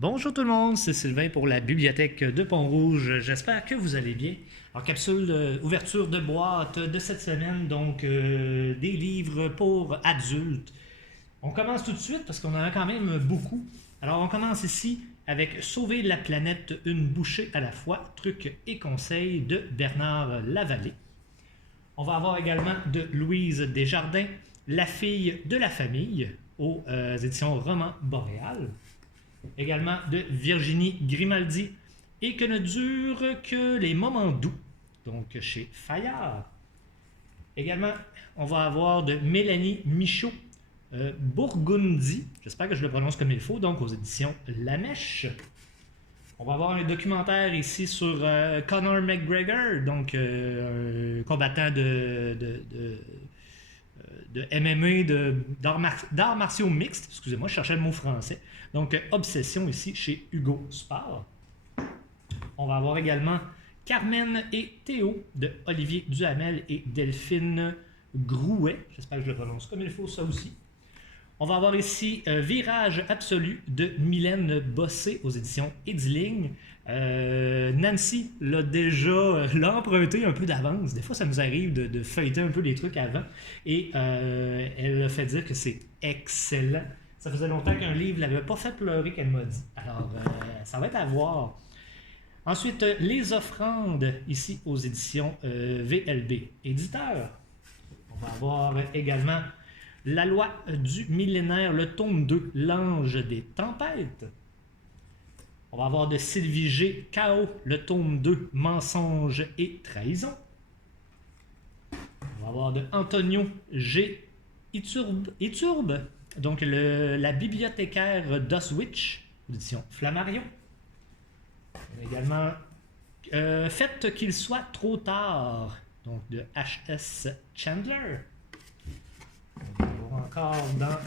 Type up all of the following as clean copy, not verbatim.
Bonjour tout le monde, c'est Sylvain pour la bibliothèque de Pont-Rouge. J'espère que vous allez bien. Alors, capsule ouverture de boîte de cette semaine, donc des livres pour adultes. On commence tout de suite parce qu'on en a quand même beaucoup. Alors, on commence ici avec Sauver la planète, une bouchée à la fois, trucs et conseils de Bernard Lavallée. On va avoir également de Louise Desjardins, La fille de la famille, aux éditions Roman Boréal. Également de Virginie Grimaldi, Et que ne durent que les moments doux, donc chez Fayard. Également, on va avoir de Mélanie Michaud, Burgundy, j'espère que je le prononce comme il faut, donc aux éditions La Mèche. On va avoir un documentaire ici sur Conor McGregor, donc combattant de MMA, d'arts martiaux mixtes. Excusez-moi, je cherchais le mot français. Donc, Obsession ici chez Hugo Sport. On va avoir également Carmen et Théo de Olivier Duhamel et Delphine Grouet. J'espère que je le prononce comme il faut, ça aussi. On va avoir ici Virage absolu de Mylène Bossé aux éditions Ediling. Nancy l'a déjà emprunté un peu d'avance. Des fois, ça nous arrive de feuilleter un peu les trucs avant. Et elle a fait dire que c'est excellent. Ça faisait longtemps qu'un livre ne l'avait pas fait pleurer qu'elle m'a dit. Alors, ça va être à voir. Ensuite, Les offrandes, ici aux éditions VLB Éditeur. On va avoir également La loi du millénaire, le tome 2, L'ange des tempêtes. On va avoir de Sylvie G. Chaos, le tome 2, Mensonge et trahison. On va avoir de Antonio G. Iturbe, donc la bibliothécaire d'Oswich, édition Flammarion. On a également Faites qu'il soit trop tard, donc de H.S. Chandler. On va voir encore dans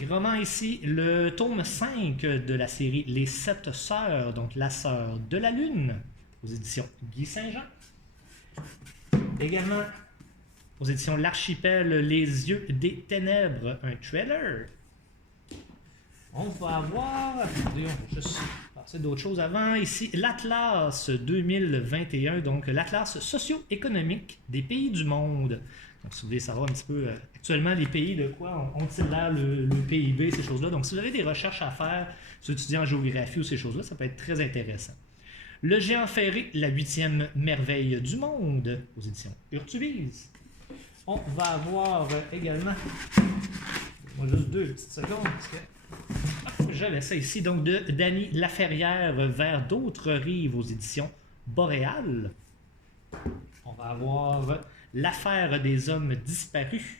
les romans ici, le tome 5 de la série Les Sept Sœurs, donc La Sœur de la Lune, aux éditions Guy Saint-Jean. Également, aux éditions L'Archipel, Les Yeux des Ténèbres, un trailer. On va avoir, juste passer d'autres choses avant, ici, l'Atlas 2021, donc l'Atlas socio-économique des pays du monde. Donc, si vous voulez savoir un petit peu actuellement les pays, de quoi ont-ils l'air le PIB, ces choses-là. Donc, si vous avez des recherches à faire sur étudier en géographie ou ces choses-là, ça peut être très intéressant. Le géant ferré, la 8e merveille du monde, aux éditions Urtubise. On va avoir également, juste 2 petites secondes, parce que j'avais ça ici, donc de Dany Laferrière, Vers d'autres rives, aux éditions Boréal. On va avoir L'affaire des hommes disparus.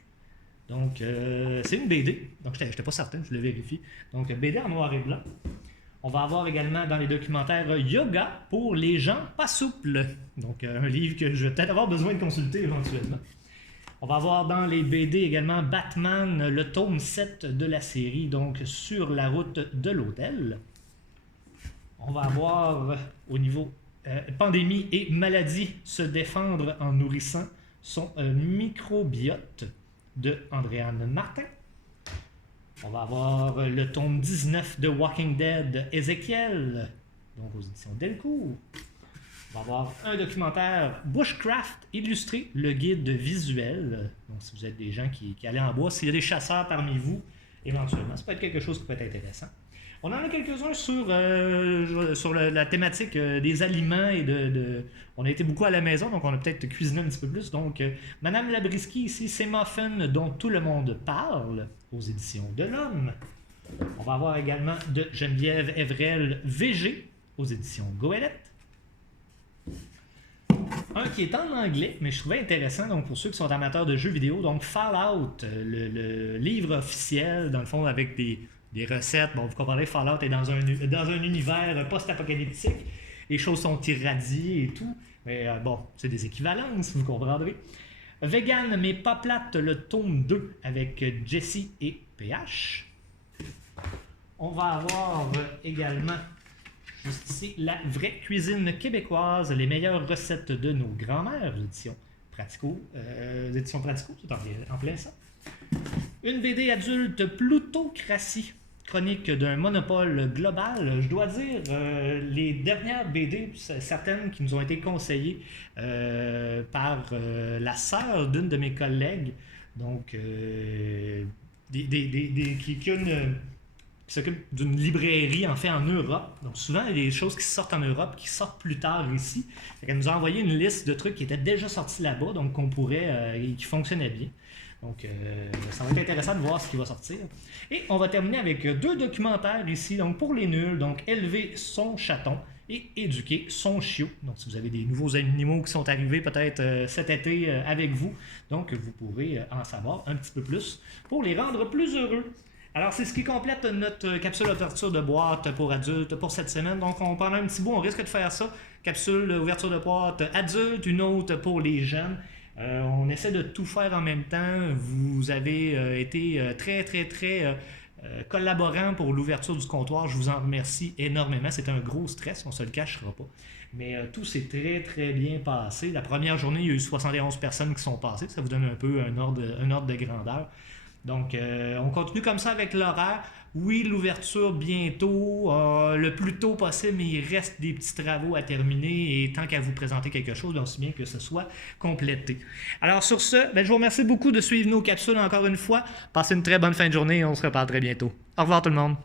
Donc, c'est une BD. Donc, je n'étais pas certain, je le vérifie. Donc, BD en noir et blanc. On va avoir également dans les documentaires Yoga pour les gens pas souples. Donc, un livre que je vais peut-être avoir besoin de consulter éventuellement. On va avoir dans les BD également Batman, le tome 7 de la série, donc Sur la route de l'hôtel. On va avoir au niveau pandémie et maladie, se défendre en nourrissant son microbiote de Andréane Martin. On va avoir le tome 19 de Walking Dead, Ézéchiel, donc aux éditions Delcourt. On va avoir un documentaire Bushcraft illustré, le guide visuel. Donc, si vous êtes des gens qui allaient en bois, s'il y a des chasseurs parmi vous, éventuellement, ça peut être quelque chose qui peut être intéressant. On en a quelques-uns sur la thématique des aliments et on a été beaucoup à la maison, donc on a peut-être cuisiné un petit peu plus. Donc, Madame Labriski ici, c'est Muffin dont tout le monde parle, aux éditions de l'Homme. On va avoir également de Geneviève Evrel VG, aux éditions Goélette. Un qui est en anglais, mais je trouvais intéressant, donc pour ceux qui sont amateurs de jeux vidéo, donc Fallout, le livre officiel, dans le fond, avec des recettes. Bon, vous comprenez, Fallout est dans un univers post-apocalyptique. Les choses sont irradiées et tout. Mais bon, c'est des équivalences, vous comprendrez. Vegan, mais pas plate, le tome 2 avec Jessie et PH. On va avoir également, juste ici, La vraie cuisine québécoise, les meilleures recettes de nos grands-mères, édition Pratico, c'est en plein ça. Une BD adulte, Plutocratie, chronique d'un monopole global. Je dois dire, les dernières BD, certaines qui nous ont été conseillées par la sœur d'une de mes collègues, donc qui s'occupe d'une librairie en fait en Europe. Donc souvent, il y a des choses qui sortent en Europe, qui sortent plus tard ici. Elle nous a envoyé une liste de trucs qui étaient déjà sortis là-bas, donc qu'on pourrait, et qui fonctionnaient bien. Donc ça va être intéressant de voir ce qui va sortir. Et on va terminer avec 2 documentaires ici, donc pour les nuls, donc élever son chaton et éduquer son chiot. Donc si vous avez des nouveaux animaux qui sont arrivés peut-être cet été avec vous, donc vous pourrez en savoir un petit peu plus pour les rendre plus heureux. Alors, c'est ce qui complète notre capsule ouverture de boîte pour adultes pour cette semaine. Donc, on prend un petit bout, on risque de faire ça. Capsule ouverture de boîte adulte, une autre pour les jeunes. On essaie de tout faire en même temps. Vous avez été très collaborant pour l'ouverture du comptoir. Je vous en remercie énormément. C'était un gros stress, on ne se le cachera pas. Mais tout s'est très bien passé. La première journée, il y a eu 71 personnes qui sont passées. Ça vous donne un peu un ordre de grandeur. Donc, on continue comme ça avec l'horaire. Oui, l'ouverture bientôt, le plus tôt possible, mais il reste des petits travaux à terminer et tant qu'à vous présenter quelque chose, aussi bien que ce soit complété. Alors sur ce, je vous remercie beaucoup de suivre nos capsules encore une fois. Passez une très bonne fin de journée et on se reparle très bientôt. Au revoir tout le monde.